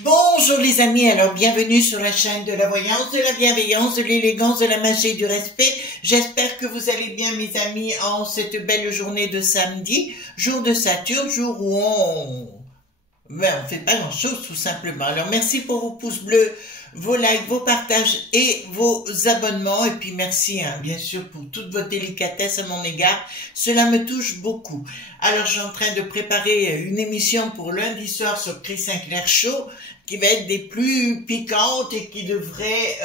Bonjour les amis, alors bienvenue sur la chaîne de la voyance, de la bienveillance, de l'élégance, de la magie et du respect. J'espère que vous allez bien mes amis en cette belle journée de samedi, jour de Saturne, jour où on fait pas grand chose tout simplement. Alors merci pour vos pouces bleus, vos likes, vos partages et vos abonnements. Et puis merci bien sûr pour toute votre délicatesse à mon égard. Cela me touche beaucoup. Alors je suis en train de préparer une émission pour lundi soir sur Chris Sinclair Show qui va être des plus piquantes et qui devrait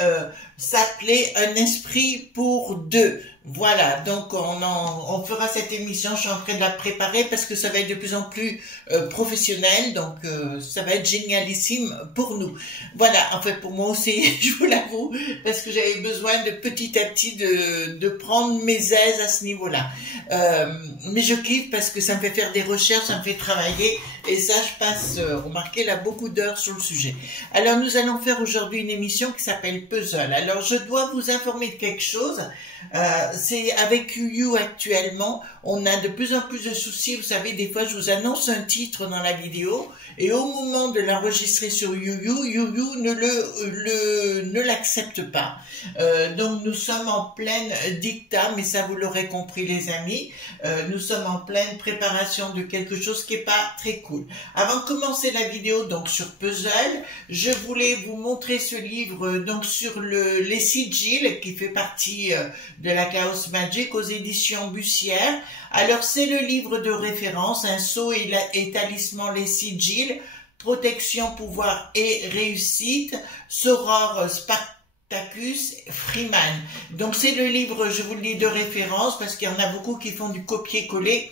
s'appeler Un esprit pour deux. Voilà, donc on fera cette émission, je suis en train de la préparer parce que ça va être de plus en plus professionnel, donc ça va être génialissime pour nous. Voilà, en fait pour moi aussi, je vous l'avoue, parce que j'avais besoin de petit à petit de prendre mes aises à ce niveau-là. Mais je kiffe parce que ça me fait faire des recherches, ça me fait travailler, et ça je passe, remarquez là, beaucoup d'heures sur le sujet. Alors nous allons faire aujourd'hui une émission qui s'appelle Puzzle. Alors je dois vous informer de quelque chose. C'est avec YouYou actuellement, on a de plus en plus de soucis. Vous savez, des fois je vous annonce un titre dans la vidéo et au moment de l'enregistrer sur YouYou, YouYou ne l'accepte pas. Donc nous sommes en pleine dicta, mais ça vous l'aurez compris les amis, nous sommes en pleine préparation de quelque chose qui est pas très cool. Avant de commencer la vidéo donc sur Puzzle, je voulais vous montrer ce livre donc sur les sigils qui fait partie de la Chaos Magic aux éditions Bussière. Alors c'est le livre de référence, un sceau et talisman les sigils, protection, pouvoir et réussite, Soror Spartacus Freeman. Donc c'est le livre, je vous le dis, de référence parce qu'il y en a beaucoup qui font du copier-coller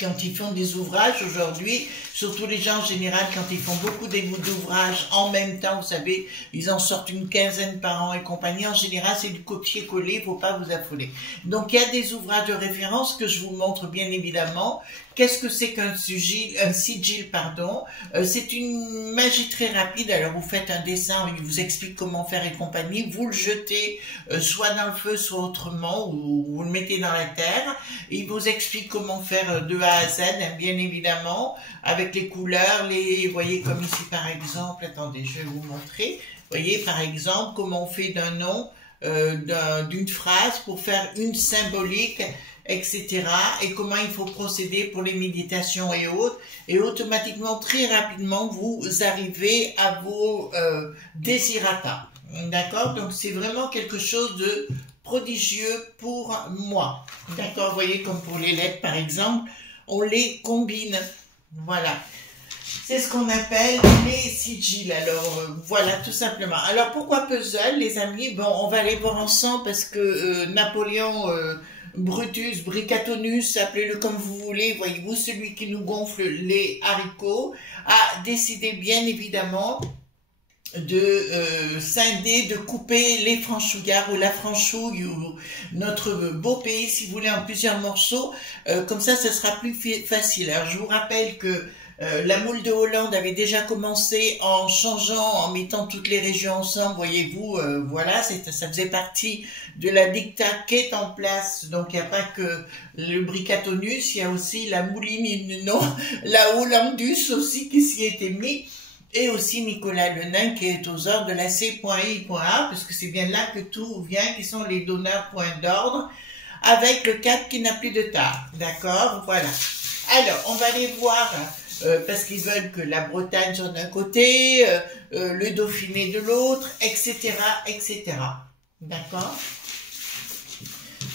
quand ils font des ouvrages aujourd'hui, surtout les gens en général, quand ils font beaucoup d'ouvrages en même temps, vous savez, ils en sortent une quinzaine par an et compagnie, en général c'est du copier-coller, il ne faut pas vous affoler. Donc il y a des ouvrages de référence que je vous montre bien évidemment. Qu'est-ce que c'est qu'un sigil, c'est une magie très rapide. Alors vous faites un dessin, il vous explique comment faire et compagnie, vous le jetez soit dans le feu, soit autrement, ou vous le mettez dans la terre. Il vous explique comment faire de A à Z, bien évidemment, avec les couleurs, vous voyez comme ici par exemple, attendez, je vais vous montrer. Vous voyez par exemple comment on fait d'un nom, d'une phrase pour faire une symbolique, etc. et comment il faut procéder pour les méditations et autres, et automatiquement, très rapidement, vous arrivez à vos désirata. D'accord? Donc c'est vraiment quelque chose de prodigieux pour moi. D'accord? Vous voyez, comme pour les lettres par exemple, on les combine. Voilà. C'est ce qu'on appelle les sigils. Alors, voilà, tout simplement. Alors, pourquoi puzzle, les amis? Bon, on va aller voir ensemble parce que Napoléon Brutus, Bricatonus, appelez-le comme vous voulez, voyez-vous, celui qui nous gonfle les haricots, a décidé bien évidemment de scinder, de couper les franchouillards ou la franchouille ou notre beau pays, si vous voulez, en plusieurs morceaux. Comme ça sera plus facile. Alors, je vous rappelle que la moule de Hollande avait déjà commencé en changeant, en mettant toutes les régions ensemble, voyez-vous, voilà, ça faisait partie de la dicta qui est en place. Donc il n'y a pas que le Bricatonus, il y a aussi la mouline, non, la Hollandus aussi qui s'y était mis, et aussi Nicolas Le Nain qui est aux ordres de la C.I.A, parce que c'est bien là que tout vient, qui sont les donneurs point d'ordre, avec le 4 qui n'a plus de tard, d'accord, voilà. Alors, on va aller voir... parce qu'ils veulent que la Bretagne soit d'un côté, le Dauphiné de l'autre, etc., etc. D'accord?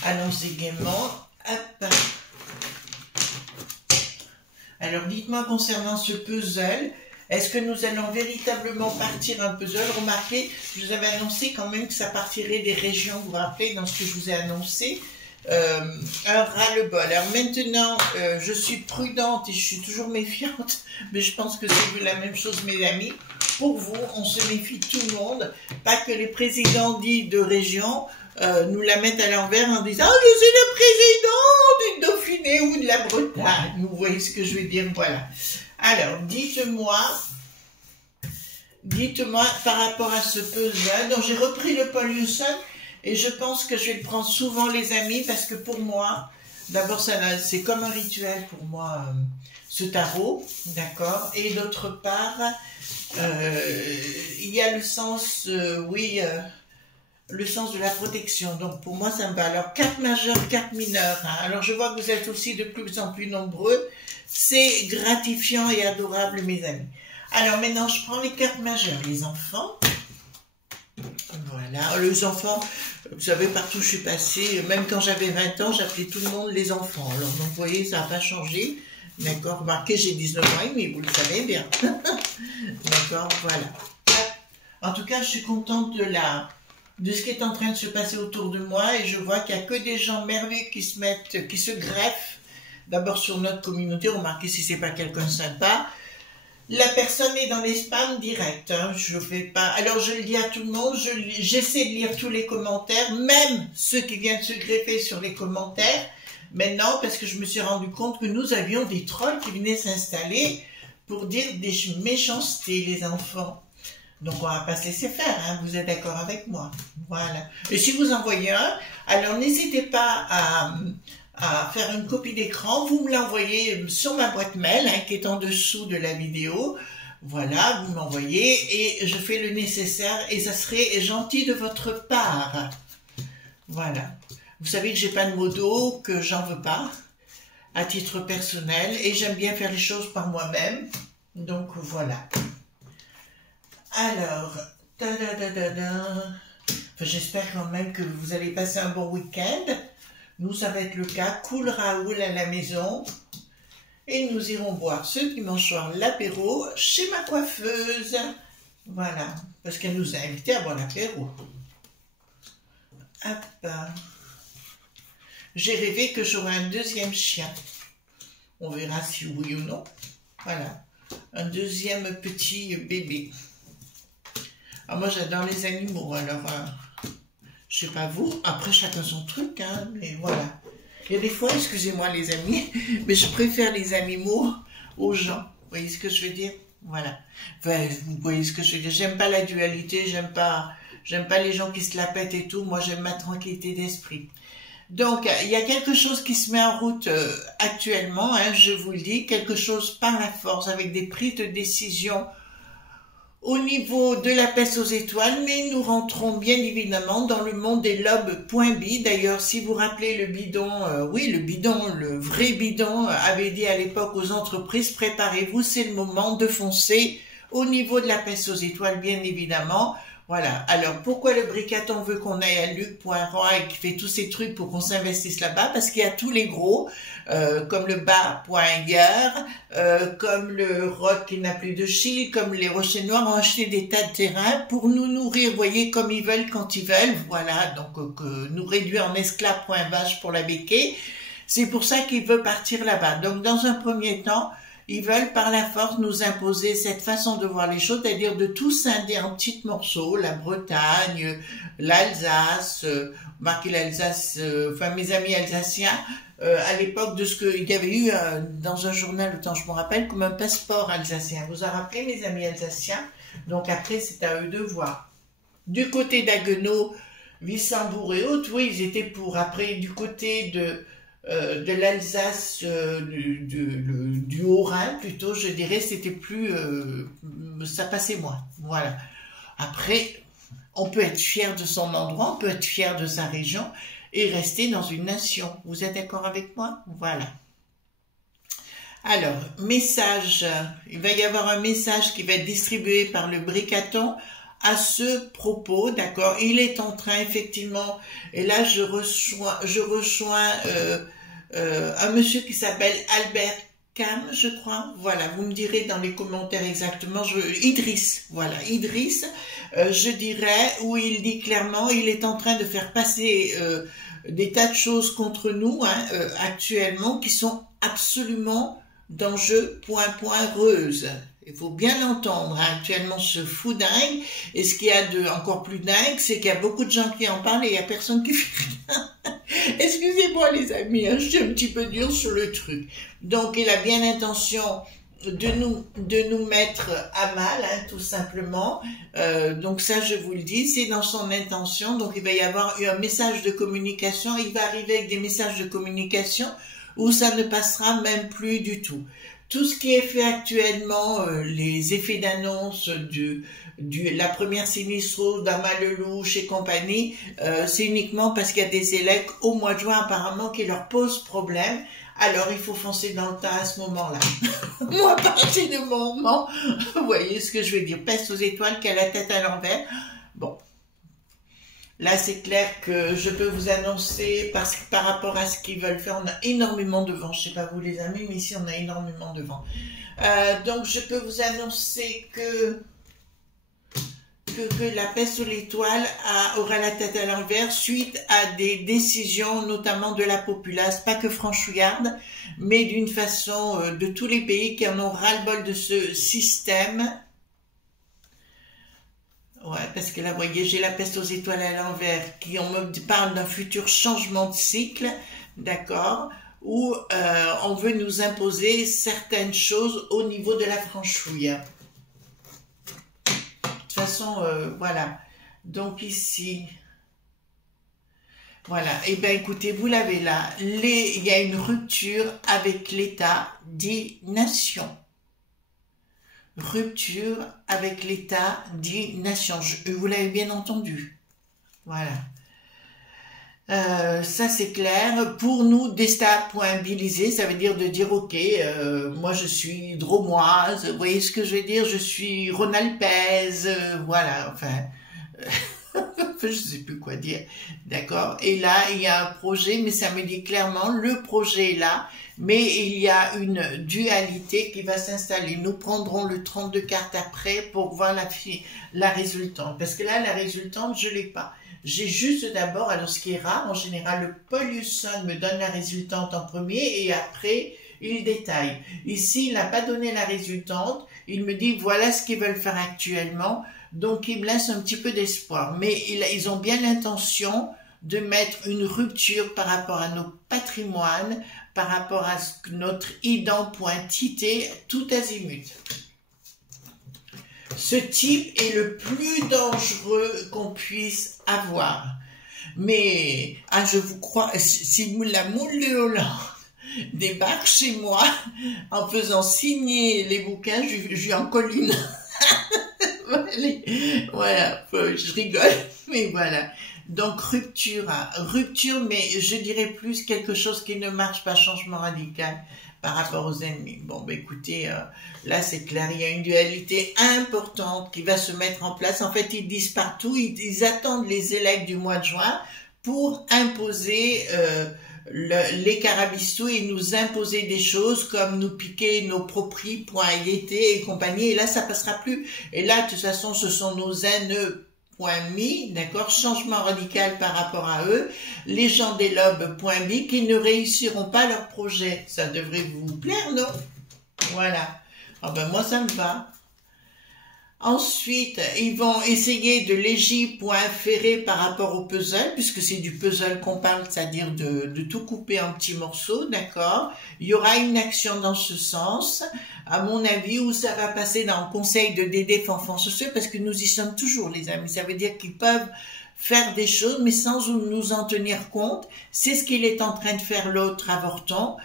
Allons-y gaiement. Hop. Alors, dites-moi concernant ce puzzle, Est-ce que nous allons véritablement partir un puzzle? Remarquez, je vous avais annoncé quand même que ça partirait des régions, vous vous rappelez, dans ce que je vous ai annoncé. Un ras-le-bol. Alors maintenant, je suis prudente et je suis toujours méfiante, mais je pense que c'est la même chose, mes amis. Pour vous, on se méfie tout le monde, pas que les présidents dits de région nous la mettent à l'envers en disant « Ah, je suis le président du Dauphiné ou de la Bretagne ». Vous voyez ce que je veux dire, voilà. Alors, dites-moi par rapport à ce puzzle. Donc, j'ai repris le Paul Hewson et je pense que je vais le prendre souvent, les amis, parce que pour moi, d'abord, c'est comme un rituel pour moi, ce tarot, d'accord. Et d'autre part, il y a le sens, le sens de la protection. Donc, pour moi, ça me va. Alors, carte majeure, carte mineure. Hein. Alors, je vois que vous êtes aussi de plus en plus nombreux. C'est gratifiant et adorable, mes amis. Alors, maintenant, je prends les cartes majeures. Les enfants. Voilà. Les enfants, vous savez, partout où je suis passée, même quand j'avais 20 ans, j'appelais tout le monde les enfants. Alors, donc, vous voyez, ça n'a pas changé. D'accord. Remarquez, j'ai 19 ans et demi, vous le savez bien. D'accord, voilà. En tout cas, je suis contente de ce qui est en train de se passer autour de moi et je vois qu'il n'y a que des gens merveilleux qui se greffent d'abord sur notre communauté. Remarquez si c'est pas quelqu'un de sympa. La personne est dans les spams directs. Hein. Je fais pas. Alors je le dis à tout le monde. J'essaie de lire tous les commentaires, même ceux qui viennent se greffer sur les commentaires. Maintenant, parce que je me suis rendu compte que nous avions des trolls qui venaient s'installer pour dire des méchancetés, les enfants. Donc, on va pas se laisser faire, hein. Vous êtes d'accord avec moi? Voilà. Et si vous en voyez un, alors n'hésitez pas à faire une copie d'écran. Vous me l'envoyez sur ma boîte mail, hein, qui est en dessous de la vidéo. Voilà, vous m'envoyez et je fais le nécessaire et ça serait gentil de votre part. Voilà. Vous savez que j'ai pas de modo, que j'en veux pas, à titre personnel, et j'aime bien faire les choses par moi-même. Donc, voilà. Alors, enfin, j'espère quand même que vous allez passer un bon week-end. Nous, ça va être le cas. Cool Raoul à la maison. Et nous irons boire ce dimanche soir l'apéro chez ma coiffeuse. Voilà, parce qu'elle nous a invités à boire l'apéro. Hop. J'ai rêvé que j'aurais un deuxième chien. On verra si oui ou non. Voilà, un deuxième petit bébé. Ah, moi, j'adore les animaux, alors, je sais pas vous, après, chacun son truc, hein, mais voilà. Il y a des fois, excusez-moi les amis, mais je préfère les animaux aux gens. Vous voyez ce que je veux dire? Voilà. Enfin, vous voyez ce que je veux dire? J'aime pas la dualité, j'aime pas les gens qui se la pètent et tout. Moi, j'aime ma tranquillité d'esprit. Donc, il y a quelque chose qui se met en route actuellement, hein, je vous le dis, quelque chose par la force, avec des prises de décision au niveau de la peste aux étoiles, mais nous rentrons bien évidemment dans le monde des lobes.bi. D'ailleurs, si vous rappelez le bidon, oui, le bidon, le vrai bidon, avait dit à l'époque aux entreprises, préparez-vous, c'est le moment de foncer au niveau de la peste aux étoiles, bien évidemment. Voilà. Alors, pourquoi le Bricaton veut qu'on aille à Luc.roi et qui fait tous ces trucs pour qu'on s'investisse là-bas? Parce qu'il y a tous les gros, comme le Bar.gare, comme le Rock qui n'a plus de Chili, comme les Rochers Noirs ont acheté des tas de terrains pour nous nourrir, voyez, comme ils veulent, quand ils veulent. Voilà. Donc, nous réduire en esclaves.vache pour la béquée. C'est pour ça qu'ils veulent partir là-bas. Donc, dans un premier temps, ils veulent par la force nous imposer cette façon de voir les choses, c'est-à-dire de tout scinder en petits morceaux, la Bretagne, l'Alsace, marquez l'Alsace, enfin mes amis alsaciens, à l'époque de ce qu'il y avait eu dans un journal, autant je me rappelle, comme un passeport alsacien. Vous en rappelez mes amis alsaciens? Donc après c'est à eux de voir. Du côté d'Haguenau, Wissembourg et autres, oui, ils étaient pour. Après du côté de l'Alsace, du Haut-Rhin plutôt, je dirais, c'était plus, ça passait moins, voilà. Après, on peut être fier de son endroit, on peut être fier de sa région et rester dans une nation. Vous êtes d'accord avec moi? Voilà. Alors, message, il va y avoir un message qui va être distribué par le Bricaton à ce propos, d'accord. Il est en train, effectivement, et là je reçois un monsieur qui s'appelle Albert Cam, je crois. Voilà, vous me direz dans les commentaires exactement. Idriss, voilà, Idriss, je dirais, où il dit clairement, il est en train de faire passer des tas de choses contre nous actuellement qui sont absolument dangereuses. Il faut bien l'entendre, actuellement ce fou dingue, et ce qu'il y a de encore plus dingue, c'est qu'il y a beaucoup de gens qui en parlent et il n'y a personne qui fait rien. Excusez-moi les amis, je suis un petit peu dur sur le truc. Donc il a bien l'intention de nous mettre à mal, tout simplement. Donc ça, je vous le dis, c'est dans son intention. Donc il va y avoir un message de communication, il va arriver avec des messages de communication où ça ne passera même plus du tout. Tout ce qui est fait actuellement, les effets d'annonce la première sinistre d'Ama Lelouch et compagnie, c'est uniquement parce qu'il y a des élèves au mois de juin apparemment qui leur posent problème. Alors il faut foncer dans le tas à ce moment-là. Moi, à partir du moment, vous voyez ce que je veux dire, peste aux étoiles qui a la tête à l'envers. Bon. Là, c'est clair que je peux vous annoncer, parce que par rapport à ce qu'ils veulent faire, on a énormément de vent. Je sais pas vous les amis, mais ici, on a énormément de vent. Donc, je peux vous annoncer que la peste aux étoiles aura la tête à l'envers suite à des décisions, notamment de la populace, pas que franchouillarde, mais d'une façon de tous les pays qui en ont ras-le-bol de ce système. Ouais, parce que là, vous voyez, j'ai la peste aux étoiles à l'envers, on me parle d'un futur changement de cycle, d'accord, où on veut nous imposer certaines choses au niveau de la franchouille. De toute façon, voilà. Donc ici, voilà. Eh bien, écoutez, vous l'avez là. Il y a une rupture avec l'État dit nation. Rupture avec l'État dit nation. Vous l'avez bien entendu. Voilà. Ça c'est clair. Pour nous, déstabiliser, ça veut dire de dire ok, moi je suis dromoise, vous voyez ce que je veux dire, je suis Rhône-Alpaise, voilà, enfin, je sais plus quoi dire, d'accord. Et là, il y a un projet, mais ça me dit clairement, le projet est là, mais il y a une dualité qui va s'installer. Nous prendrons le 32 cartes après pour voir la résultante. Parce que là, la résultante, je l'ai pas. J'ai juste d'abord, alors ce qui est rare, en général, le Pollution me donne la résultante en premier et après, il détaille. Ici, il n'a pas donné la résultante. Il me dit, voilà ce qu'ils veulent faire actuellement. Donc, il me laisse un petit peu d'espoir. Mais ils ont bien l'intention de mettre une rupture par rapport à nos patrimoines, par rapport à notre identité, tout azimut. Ce type est le plus dangereux qu'on puisse avoir. Mais, je vous crois, si la moule de Hollande débarque chez moi en faisant signer les bouquins, je lui en colle une. Voilà, je rigole, mais voilà. Donc rupture, mais je dirais plus quelque chose qui ne marche pas, changement radical par rapport aux ennemis. Bon, ben écoutez, là c'est clair, il y a une dualité importante qui va se mettre en place. En fait, ils disent partout, ils attendent les élèves du mois de juin pour imposer les carabistous et nous imposer des choses comme nous piquer nos propriétés et compagnie. Et là, ça passera plus. Et là, de toute façon, ce sont nos haineux. Point mi, d'accord, changement radical par rapport à eux, les gens des lobes, point bi, qui ne réussiront pas leur projet. Ça devrait vous plaire, non? Voilà. Ah ben moi, ça me va. Ensuite, ils vont essayer de légiférer par rapport au puzzle, puisque c'est du puzzle qu'on parle, c'est-à-dire de tout couper en petits morceaux, d'accord? Il y aura une action dans ce sens, à mon avis, où ça va passer dans le conseil de DD Fanfans Sociaux, parce que nous y sommes toujours, les amis. Ça veut dire qu'ils peuvent faire des choses, mais sans nous en tenir compte. C'est ce qu'il est en train de faire l'autre avorton,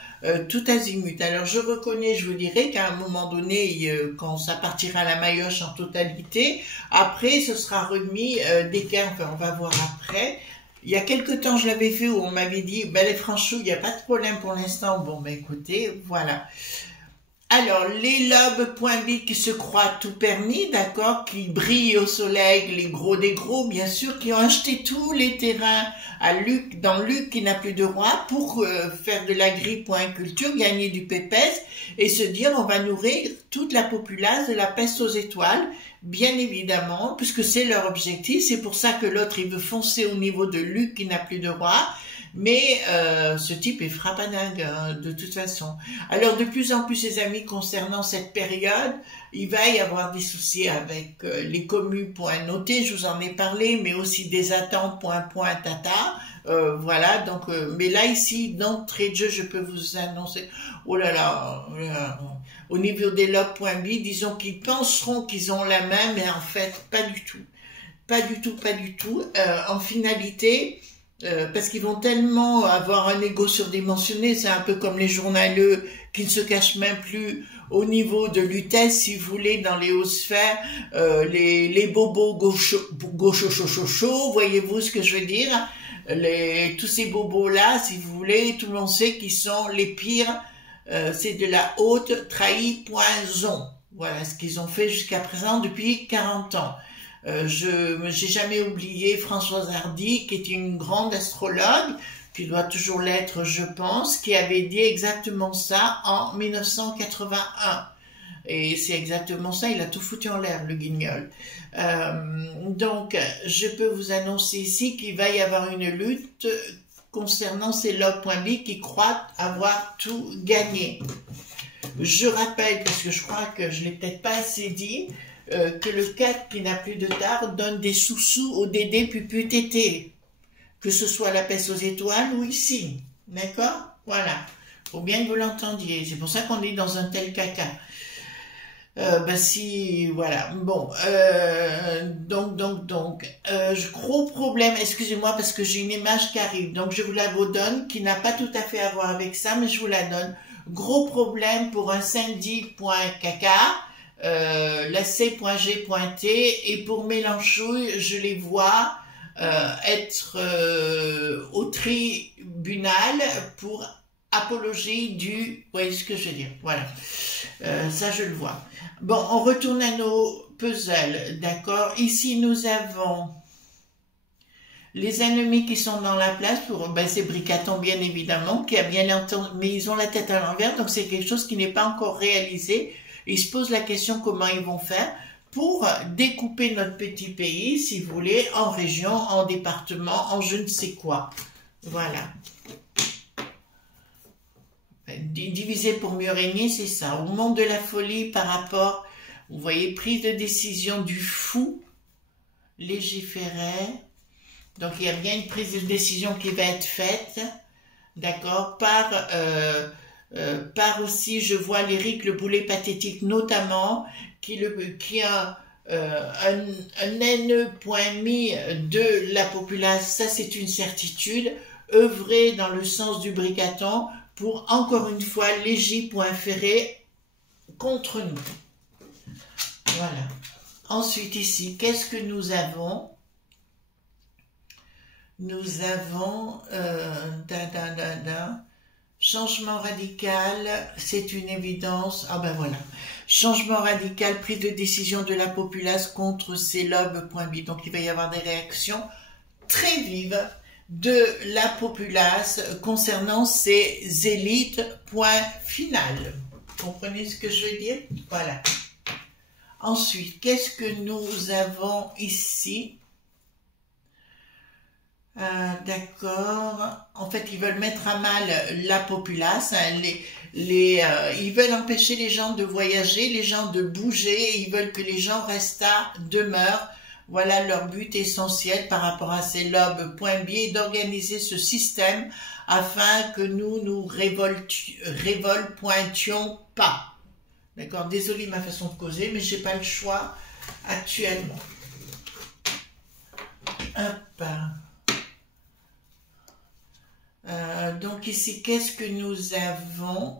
tout azimut. Alors je reconnais, je vous dirais qu'à un moment donné, quand ça partira à la maillotche en totalité, après ce sera remis d'équerre, enfin on va voir après. Il y a quelque temps, je l'avais fait où on m'avait dit, ben les franchouilles, il n'y a pas de problème pour l'instant. Bon, ben écoutez, voilà. Alors, les lobes.b qui se croient tout permis, d'accord, qui brillent au soleil, les gros des gros, bien sûr, qui ont acheté tous les terrains à Luc, dans Luc qui n'a plus de roi, pour faire de l'agri.culture, gagner du pépès, et se dire on va nourrir toute la populace de la peste aux étoiles, bien évidemment, puisque c'est leur objectif. C'est pour ça que l'autre, il veut foncer au niveau de Luc qui n'a plus de roi. Mais ce type est frappadingue, hein, de toute façon. Alors, de plus en plus, ses amis, concernant cette période, il va y avoir des soucis avec les communes.noté, je vous en ai parlé, mais aussi des attentes.tata. Voilà, donc, mais là, ici, d'entrée de jeu, je peux vous annoncer, oh là là, au niveau des lobes.b, disons qu'ils penseront qu'ils ont la main, mais en fait, pas du tout. Pas du tout, pas du tout. En finalité, parce qu'ils vont tellement avoir un ego surdimensionné, c'est un peu comme les journaleux qui ne se cachent même plus au niveau de l'UTES, si vous voulez, dans les hautes sphères, les bobos gaucho, voyez-vous ce que je veux dire, tous ces bobos-là, si vous voulez, tout le monde sait qu'ils sont les pires, c'est de la haute trahie.zon. Voilà ce qu'ils ont fait jusqu'à présent depuis 40 ans. J'ai jamais oublié Françoise Hardy, qui est une grande astrologue, qui doit toujours l'être, je pense, qui avait dit exactement ça en 1981. Et c'est exactement ça, il a tout foutu en l'air, le guignol. Donc, je peux vous annoncer ici qu'il va y avoir une lutte concernant ces lobes.b qui croient avoir tout gagné. Je rappelle, parce que je crois que je l'ai peut-être pas assez dit, que le 4 qui n'a plus de tard donne des sous-sous au Dédé Puputété, que ce soit la peste aux étoiles ou ici, d'accord? Voilà, faut bien que vous l'entendiez, c'est pour ça qu'on est dans un tel caca. Si, voilà, bon, gros problème, excusez-moi parce que j'ai une image qui arrive, donc je vous la redonne, qui n'a pas tout à fait à voir avec ça, mais je vous la donne. Gros problème pour un Sandy.caca, la C.G.T, et pour Mélenchouille, je les vois être au tribunal pour apologie du... Vous voyez ce que je veux dire, voilà. Ça, je le vois. Bon, on retourne à nos puzzles, d'accord? Ici, nous avons les ennemis qui sont dans la place, c'est Bricaton, bien évidemment, qui a bien entendu, mais ils ont la tête à l'envers, donc c'est quelque chose qui n'est pas encore réalisé. Ils se posent la question comment ils vont faire pour découper notre petit pays, si vous voulez, en régions, en départements, en je ne sais quoi. Voilà. Diviser pour mieux régner, c'est ça. Au monde de la folie par rapport, vous voyez, prise de décision du fou, légiférer. Donc, il y a bien une prise de décision qui va être faite, d'accord, par aussi, je vois l'Éric Le Boulet pathétique notamment, qui a un NE.mi de la population, ça c'est une certitude, œuvrer dans le sens du Bricaton pour, encore une fois, légiférer contre nous. Voilà. Ensuite, ici, qu'est-ce que nous avons? Nous avons changement radical, c'est une évidence. Ah ben voilà. Changement radical, prise de décision de la populace contre ces lobes.b. Donc il va y avoir des réactions très vives de la populace concernant ces élites. Point final. Vous comprenez ce que je veux dire? Voilà. Ensuite, qu'est-ce que nous avons ici? D'accord. En fait, ils veulent mettre à mal la populace. Hein, ils veulent empêcher les gens de voyager, les gens de bouger. Ils veulent que les gens restent à demeure. Voilà leur but essentiel par rapport à ces lobes.b et d'organiser ce système afin que nous révoltions pas. D'accord. Désolé ma façon de causer, mais j'ai pas le choix actuellement. Hop. Donc ici, qu'est-ce que nous avons?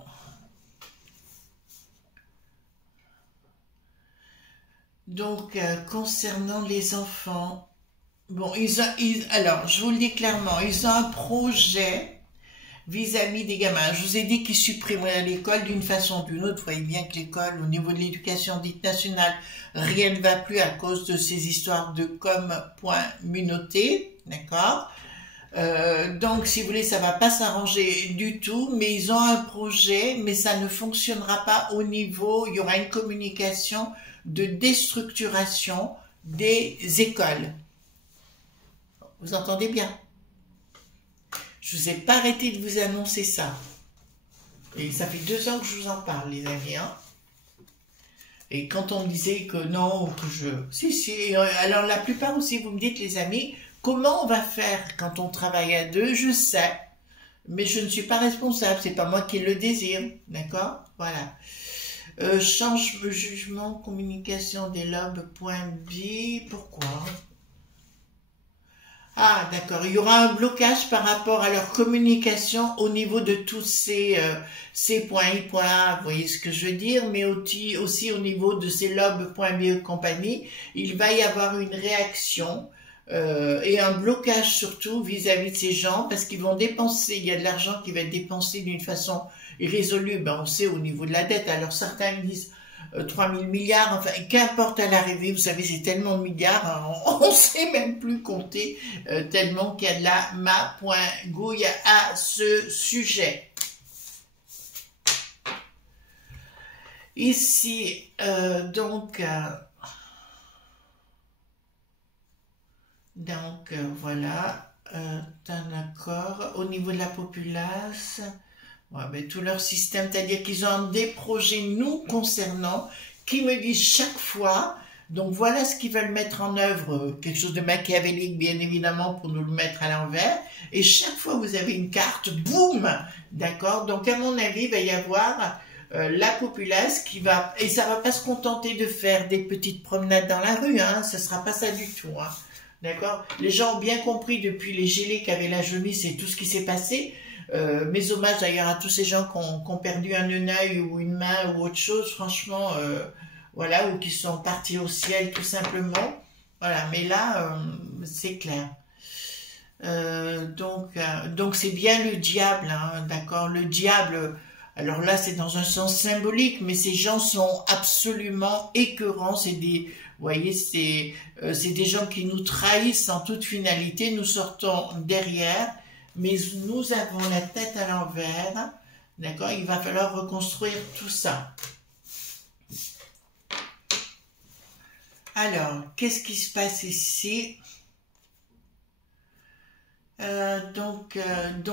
Donc, concernant les enfants, bon, alors, je vous le dis clairement, ils ont un projet vis-à-vis des gamins. Je vous ai dit qu'ils supprimeraient l'école d'une façon ou d'une autre. Vous voyez bien que l'école, au niveau de l'éducation dite nationale, rien ne va plus à cause de ces histoires de com.munoté, d'accord? Donc, si vous voulez, ça va pas s'arranger du tout, mais ils ont un projet, mais ça ne fonctionnera pas au niveau, il y aura une communication de déstructuration des écoles. Vous entendez bien? Je vous ai pas arrêté de vous annoncer ça. Et ça fait 2 ans que je vous en parle, les amis, hein. Et quand on me disait que non, que je... Si, alors la plupart aussi, vous me dites, les amis, comment on va faire quand on travaille à 2? Je sais, mais je ne suis pas responsable, c'est pas moi qui le désire, d'accord? Voilà. Change jugement, communication des lobes, point B, pourquoi? Ah, d'accord. Il y aura un blocage par rapport à leur communication au niveau de tous ces points I, point A, vous voyez ce que je veux dire, mais aussi au niveau de ces lobes, point B et compagnie, il va y avoir une réaction et un blocage surtout vis-à-vis de ces gens parce qu'ils vont dépenser, il y a de l'argent qui va être dépensé d'une façon irrésolue, ben on sait au niveau de la dette. Alors certains me disent 3000 milliards, enfin, qu'importe à l'arrivée, vous savez, c'est tellement de milliards, hein, on ne sait même plus compter, tellement qu'il y a de la magouille à ce sujet. Ici, voilà, un accord au niveau de la population. Ouais, ben, tout leur système, c'est-à-dire qu'ils ont des projets nous concernant qui me disent chaque fois, donc voilà ce qu'ils veulent mettre en œuvre, quelque chose de machiavélique bien évidemment pour nous le mettre à l'envers, et chaque fois vous avez une carte, boum, d'accord, donc à mon avis il va y avoir la populace qui va, et ça va pas se contenter de faire des petites promenades dans la rue, hein, ce sera pas ça du tout, hein, d'accord, les gens ont bien compris depuis les gilets qu'avait la jaunisse et tout ce qui s'est passé. Mes hommages d'ailleurs à tous ces gens qui ont perdu un œil ou une main ou autre chose, franchement, voilà, ou qui sont partis au ciel tout simplement. Voilà, mais là, c'est clair. Donc c'est bien le diable, hein, d'accord, le diable. Alors là, c'est dans un sens symbolique, mais ces gens sont absolument écœurants. C'est des, vous voyez, c'est des gens qui nous trahissent en toute finalité. Nous sortons derrière. Mais nous avons la tête à l'envers, d'accord? Il va falloir reconstruire tout ça. Alors, qu'est-ce qui se passe ici? Donc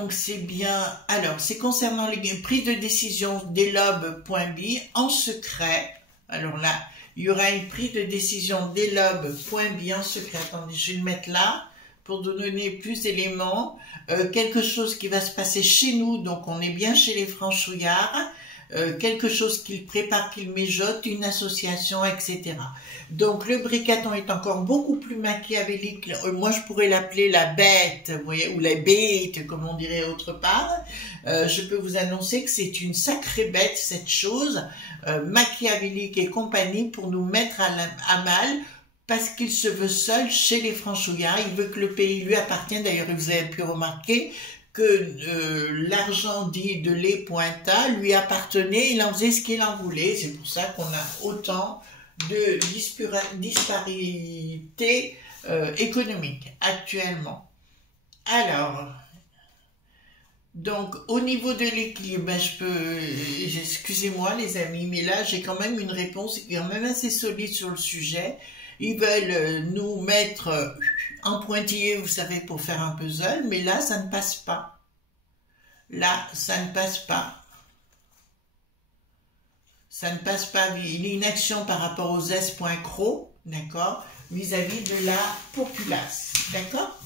c'est bien. Alors, c'est concernant les prises de décision des lobes, point B, en secret. Alors là, il y aura une prise de décision des lobes, point B, en secret. Attendez, je vais le mettre là pour nous donner plus d'éléments. Quelque chose qui va se passer chez nous, donc on est bien chez les franchouillards, quelque chose qu'ils préparent, qu'ils mijotent, une association, etc. Donc le bricaton est encore beaucoup plus machiavélique, moi je pourrais l'appeler la bête, vous voyez, ou la bête, comme on dirait autre part. Je peux vous annoncer que c'est une sacrée bête, cette chose, machiavélique et compagnie, pour nous mettre à mal, parce qu'il se veut seul chez les franchouillards, il veut que le pays lui appartienne. D'ailleurs, vous avez pu remarquer que l'argent dit de l'Épointa lui appartenait, il en faisait ce qu'il en voulait. C'est pour ça qu'on a autant de disparités économiques actuellement. Alors, donc au niveau de l'équilibre, ben, excusez-moi les amis, mais là j'ai quand même une réponse quand même assez solide sur le sujet. Ils veulent nous mettre en pointillé, vous savez, pour faire un puzzle, mais là, ça ne passe pas. Là, ça ne passe pas. Ça ne passe pas. Il y a une action par rapport aux S.cro, d'accord, vis-à-vis de la populace, d'accord?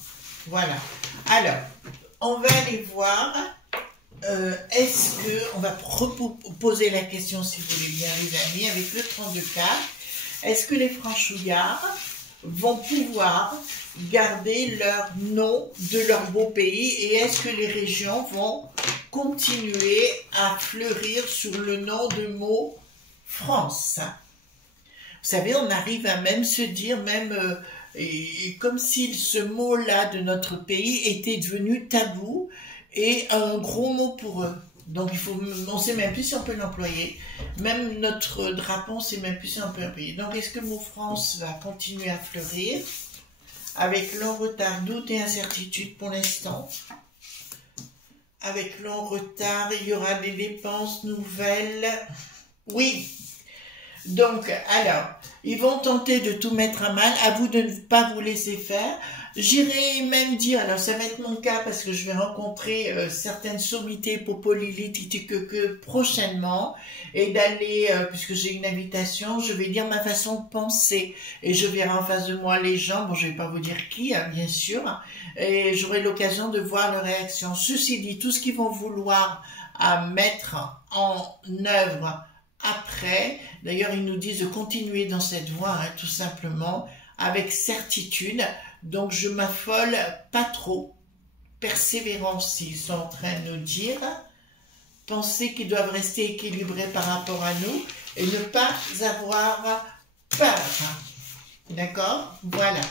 Voilà. Alors, on va aller voir, est-ce que, on va poser la question, si vous voulez bien, les amis, avec le 32K. Est-ce que les franchouillards vont pouvoir garder leur nom de leur beau pays et est-ce que les régions vont continuer à fleurir sur le nom de mot France? Vous savez, on arrive à même se dire, comme si ce mot-là de notre pays était devenu tabou et un gros mot pour eux. Donc on ne sait même plus si on peut l'employer. Même notre drapeau, on ne sait même plus si on peut l'employer. Donc est-ce que le mot France va continuer à fleurir avec long retard, doute et incertitude pour l'instant? Avec long retard, il y aura des dépenses nouvelles. Oui. Donc, alors, ils vont tenter de tout mettre à mal, à vous de ne pas vous laisser faire. J'irai même dire, alors ça va être mon cas parce que je vais rencontrer certaines sommités que prochainement et d'aller, puisque j'ai une invitation, je vais dire ma façon de penser et je verrai en face de moi les gens, bon je vais pas vous dire qui, hein, bien sûr, et j'aurai l'occasion de voir leur réaction. Ceci dit, tout ce qu'ils vont vouloir à mettre en œuvre après, d'ailleurs ils nous disent de continuer dans cette voie, hein, tout simplement, avec certitude. Donc je m'affole pas trop. Persévérance, ils sont en train de nous dire. Penser qu'ils doivent rester équilibrés par rapport à nous et ne pas avoir peur. D'accord? Voilà.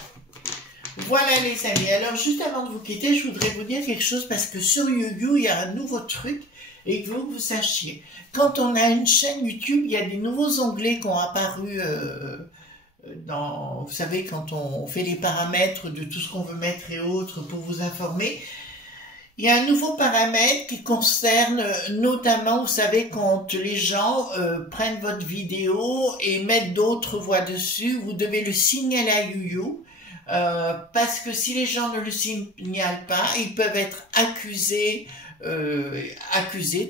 Voilà les amis. Alors juste avant de vous quitter, je voudrais vous dire quelque chose parce que sur YouYou, il y a un nouveau truc et que vous sachiez. Quand on a une chaîne YouTube, il y a des nouveaux onglets qui ont apparu vous savez, quand on fait les paramètres de tout ce qu'on veut mettre et autres pour vous informer, il y a un nouveau paramètre qui concerne notamment, vous savez, quand les gens prennent votre vidéo et mettent d'autres voix dessus, vous devez le signaler à YouYou, parce que si les gens ne le signalent pas, ils peuvent être accusés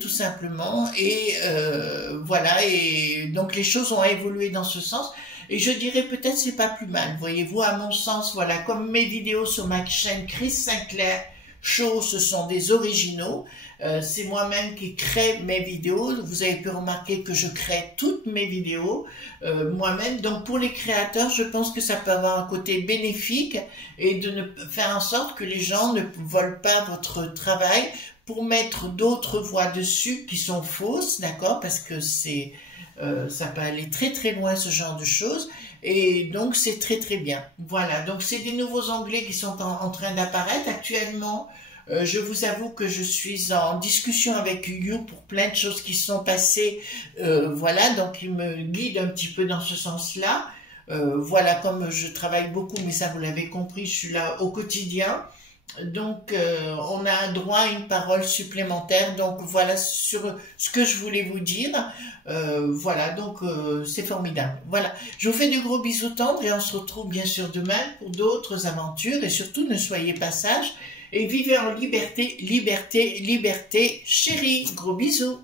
tout simplement, et voilà, et donc les choses ont évolué dans ce sens. Et je dirais peut-être c'est pas plus mal, voyez-vous, à mon sens, voilà, comme mes vidéos sur ma chaîne Chris Sinclair Show, ce sont des originaux, c'est moi-même qui crée mes vidéos, vous avez pu remarquer que je crée toutes mes vidéos moi-même, donc pour les créateurs, je pense que ça peut avoir un côté bénéfique et de ne faire en sorte que les gens ne volent pas votre travail pour mettre d'autres voix dessus qui sont fausses, d'accord, parce que c'est... ça peut aller très très loin ce genre de choses et donc c'est très très bien. Voilà, donc c'est des nouveaux onglets qui sont en train d'apparaître actuellement. Je vous avoue que je suis en discussion avec You pour plein de choses qui sont passées, voilà, donc il me guide un petit peu dans ce sens-là. Voilà, comme je travaille beaucoup, mais ça vous l'avez compris, je suis là au quotidien. Donc, on a un droit à une parole supplémentaire. Donc, voilà sur ce que je voulais vous dire. Voilà, donc c'est formidable. Voilà, je vous fais de gros bisous tendres et on se retrouve bien sûr demain pour d'autres aventures. Et surtout, ne soyez pas sages et vivez en liberté, liberté, liberté, chérie. Gros bisous.